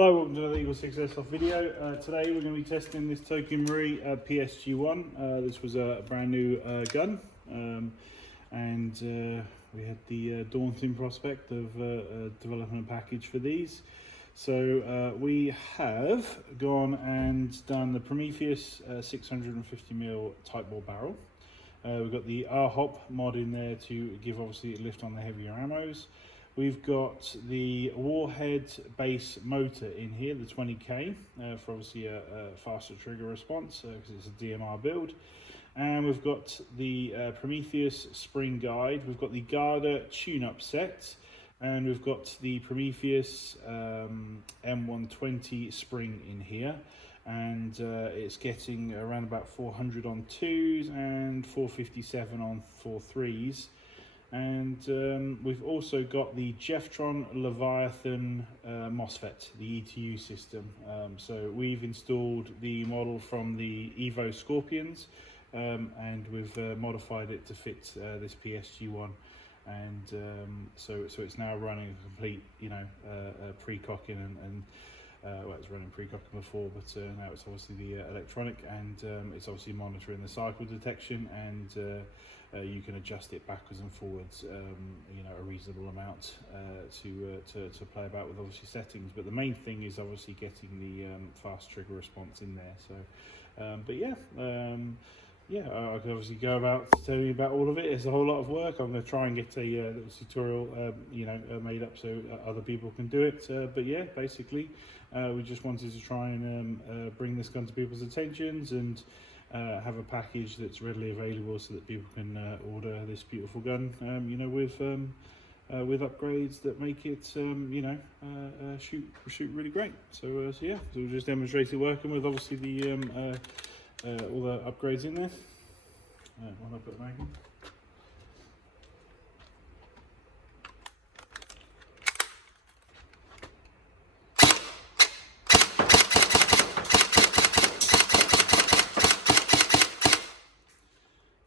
Hi, welcome to another EagleSix Airsoft video. Today we're going to be testing this Tokyo Marui PSG1. This was a brand new gun, and we had the daunting prospect of developing a package for these. So we have gone and done the Prometheus 650mm tight bore barrel. We've got the R-Hop mod in there to give obviously a lift on the heavier ammos. We've got the Warhead base motor in here, the 20K, for obviously a faster trigger response because it's a DMR build. And we've got the Prometheus spring guide. We've got the Garda tune-up set, and we've got the Prometheus M120 spring in here. And it's getting around about 400 on 2s and 457 on 4.3s. And we've also got the Jefftron Leviathon MOSFET, the ETU system. So we've installed the model from the Evo Scorpions, and we've modified it to fit this PSG1. And so it's now running a complete, pre-cocking and well, it's running pre-cocking before, but now it's obviously the electronic, and it's obviously monitoring the cycle detection, and you can adjust it backwards and forwards, a reasonable amount to play about with obviously settings. But the main thing is obviously getting the fast trigger response in there. So, but yeah. I can obviously go about telling you about all of it. It's a whole lot of work. I'm going to try and get a little tutorial, made up so other people can do it. But yeah, basically, we just wanted to try and bring this gun to people's attentions and have a package that's readily available so that people can order this beautiful gun, with upgrades that make it, shoot really great. So, so we'll just demonstrate it working with obviously the all the upgrades in there. When I put them back in.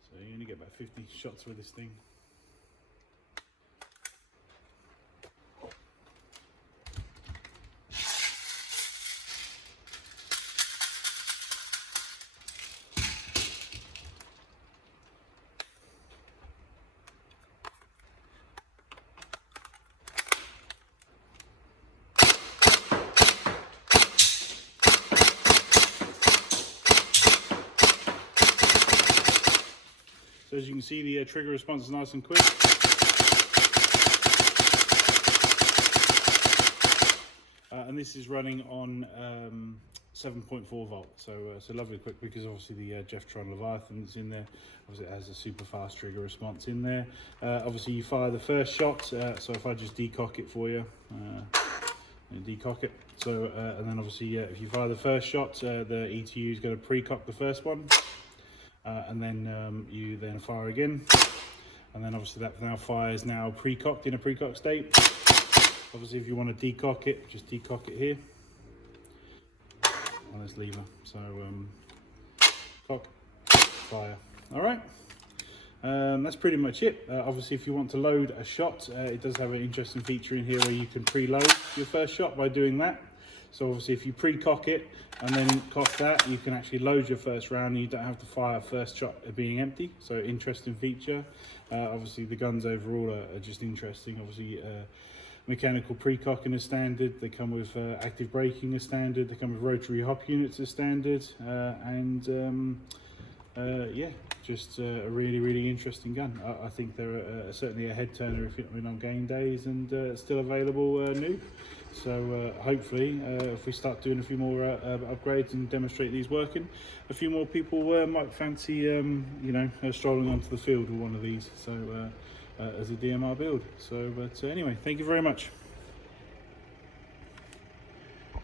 So you only get about 50 shots with this thing. So as you can see, the trigger response is nice and quick. And this is running on 7.4 volt, so lovely quick, because obviously the Jefftron Leviathan is in there. Obviously it has a super fast trigger response in there. Obviously you fire the first shot, so if I just decock it for you, decock it. So and then obviously if you fire the first shot, the ETU is going to pre-cock the first one. And then you then fire again, and then obviously that now fires now pre-cocked in a pre-cock state. Obviously if you want to decock it, just decock it here on this lever. So cock, fire. All right, that's pretty much it. Obviously if you want to load a shot, it does have an interesting feature in here where you can preload your first shot by doing that. So obviously if you pre-cock it and then cock that, you can actually load your first round and you don't have to fire first shot being empty. So interesting feature. Obviously the guns overall are just interesting. Obviously mechanical pre-cocking is standard. They come with active braking as standard. They come with rotary hop units as standard. Just a really interesting gun. I think they're certainly a head turner if you're on game days, and still available new. So hopefully if we start doing a few more upgrades and demonstrate these working, a few more people might fancy strolling onto the field with one of these, so as a DMR build. So but anyway, thank you very much.